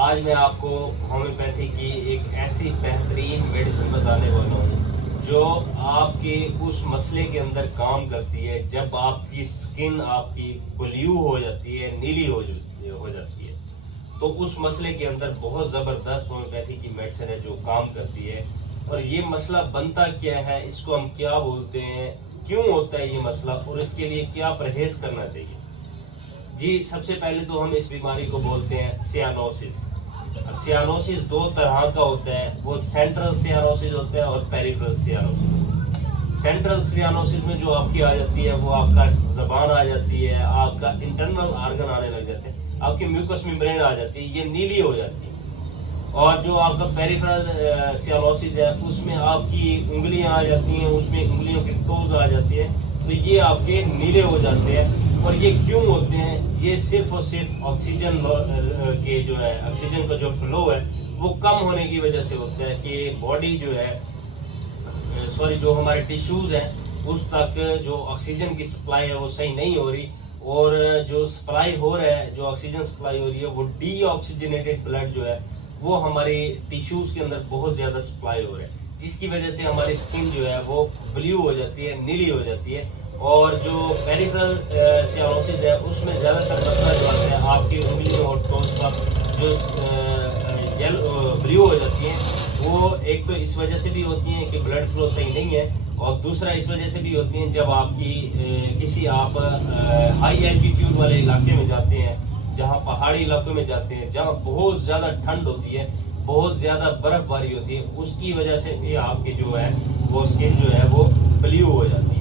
آج میں آپ کو ہومیوپیتھی کی ایک ایسی بہترین میڈیسن بتانے والا ہوں جو آپ کے اس مسئلے کے اندر کام کرتی ہے جب آپ کی سکن آپ کی بلیو ہو جاتی ہے، نیلی ہو جاتی ہے تو اس مسئلے کے اندر بہت زبردست ہومیوپیتھی کی میڈیسن ہے جو کام کرتی ہے۔ اور یہ مسئلہ بنتا کیا ہے، اس کو ہم کیا بولتے ہیں، کیوں ہوتا ہے یہ مسئلہ، اور اس کے لیے کیا پرہیز کرنا چاہیے۔ جی سب سے پہلے تو ہم اس بیماری کو بولتے ہیں سیانوسس۔ اب سیانوسس دو طرح کا ہوتا ہے، وہ سینٹرل سیانوسس ہوتا ہے اور پیریفرل سیانوسس۔ سینٹرل سیانوسس میں جو آپ کی آ جاتی ہے وہ آپ کا زبان آ جاتی ہے، آپ کا انٹرنل آرگن آنے لگ جاتے ہیں، آپ کی میوکس ممبرین آ جاتی ہے، یہ نیلی ہو جاتی ہے۔ اور جو آپ کا پیریفرل سیانوسس ہے اس میں آپ کی انگلیاں آ جاتی ہیں، اس میں انگلیوں کی ٹوز آ جاتی ہے، تو یہ آپ کے نیلے ہو جاتے ہیں۔ اور یہ کیوں ہوتے ہیں؟ یہ صرف اور صرف آکسیجن کے جو ہے آکسیجن کا جو فلو ہے وہ کم ہونے کی وجہ سے ہوتا ہے کہ باڈی جو ہے جو ہمارے ٹیشوز ہیں اس تک جو آکسیجن کی سپلائی ہے وہ صحیح نہیں ہو رہی، اور جو سپلائی ہو رہا ہے، جو آکسیجن سپلائی ہو رہی ہے وہ ڈی آکسیجنیٹڈ بلڈ جو ہے وہ ہماری ٹیشوز کے اندر بہت زیادہ سپلائی ہو رہا ہے، جس کی وجہ سے ہماری سکن جو ہے وہ بلیو ہو جاتی ہے، نیلی ہو جاتی ہے۔ اور جو پیریفرل سیانوسس ہے اس میں زیادہ تر مسئلہ جو آتا ہے آپ کی انگلیوں اور ٹوز کا جو بلیو ہو جاتی ہیں، وہ ایک تو اس وجہ سے بھی ہوتی ہیں کہ بلڈ فلو صحیح نہیں ہے، اور دوسرا اس وجہ سے بھی ہوتی ہیں جب آپ کی کسی آپ ہائی الٹیٹیوڈ والے علاقے میں جاتے ہیں، جہاں پہاڑی علاقوں میں جاتے ہیں، جہاں بہت زیادہ ٹھنڈ ہوتی ہے، بہت زیادہ برف باری ہوتی ہے، اس کی وجہ سے بھی آپ کی جو ہے وہ سکن جو ہے وہ بلیو ہو جاتی ہے۔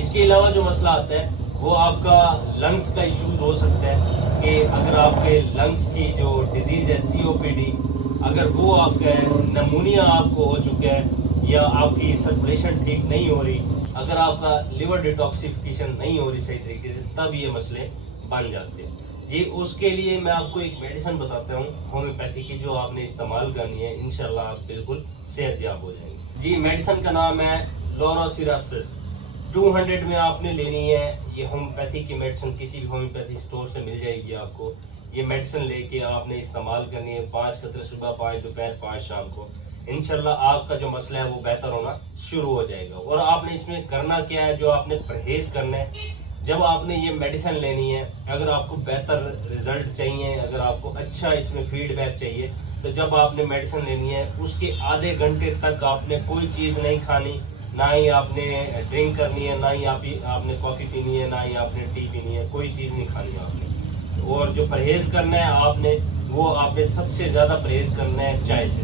اس کے علاوہ جو مسئلہ آتا ہے وہ آپ کا لنگس کا ایشوز ہو سکتا ہے کہ اگر آپ کے لنگس کی جو ڈیزیز ہے COPD، اگر وہ آپ کا نمونیا آپ کو ہو چکا ہے، یا آپ کی سرکولیشن ٹھیک نہیں ہو رہی، اگر آپ کا لیور ڈیٹاکسیفیکیشن نہیں ہو رہی صحیح طریقے سے، تب یہ مسئلے بن جاتے ہیں۔ جی اس کے لیے میں آپ کو ایک میڈیسن بتاتا ہوں ہومیوپیتھی کی جو آپ نے استعمال کرنی ہے، انشاءاللہ آپ بالکل صحت یاب ہو جائیں گے۔ جی میڈیسن کا نام ہے لوراسیراسس۔ 200 میں آپ نے لینی ہے۔ یہ ہومیوپیتھی کی میڈیسن کسی بھی ہومیوپیتھی سٹور سے مل جائے گی آپ کو۔ یہ میڈیسن لے کے آپ نے استعمال کرنی ہے، 5 قطرے صبح، 5 دوپہر، 5 شام کو۔ انشاءاللہ آپ کا جو مسئلہ ہے وہ بہتر ہونا شروع ہو جائے گا۔ اور آپ نے اس میں کرنا کیا ہے، جو آپ نے پرہیز کرنا ہے جب آپ نے یہ میڈیسن لینی ہے، اگر آپ کو بہتر رزلٹ چاہیے، اگر آپ کو اچھا اس میں فیڈ بیک چاہیے، تو جب آپ نے میڈیسن لینی ہے اس کے آدھے گھنٹے تک آپ نے کوئی چیز نہیں کھانی، نہ ہی آپ نے ڈرنک کرنی ہے، نہ ہی آپ نے کافی پینی ہے، نہ ہی آپ نے ٹی پینی ہے، کوئی چیز نہیں کھانی ہے آپ نے۔ اور جو پرہیز کرنا ہے آپ نے سب سے زیادہ پرہیز کرنا ہے چائے سے،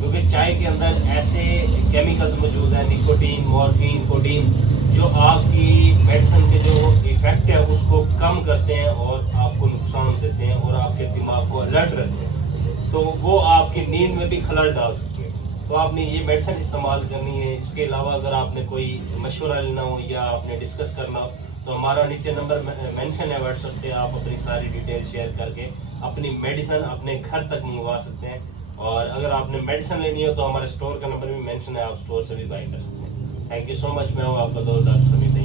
کیونکہ چائے کے اندر ایسے کیمیکلز موجود ہیں، نکوٹین، مورفین، کوڈین، جو آپ کی میڈیسن کے جو ایفیکٹ ہے اس کو کم کرتے ہیں اور آپ کو نقصان دیتے ہیں اور آپ کے دماغ کو الرٹ رکھتے ہیں، تو وہ آپ کی نیند میں بھی خلل ڈال سکتے ہیں۔ تو آپ نے یہ میڈیسن استعمال کرنی ہے۔ اس کے علاوہ اگر آپ نے کوئی مشورہ لینا ہو یا آپ نے ڈسکس کرنا ہو تو ہمارا نیچے نمبر مینشن ہے واٹس ایپ پہ، آپ اپنی ساری ڈیٹیل شیئر کر کے اپنی میڈیسن اپنے گھر تک منگوا سکتے ہیں۔ اور اگر آپ نے میڈیسن لینی ہو تو ہمارے اسٹور کا نمبر بھی مینشن ہے، آپ اسٹور سے بھی بائی کر سکتے ہیں۔ تھینک یو سو مچ، میں ہوں آپ کا دوست ڈاکٹر سمیع۔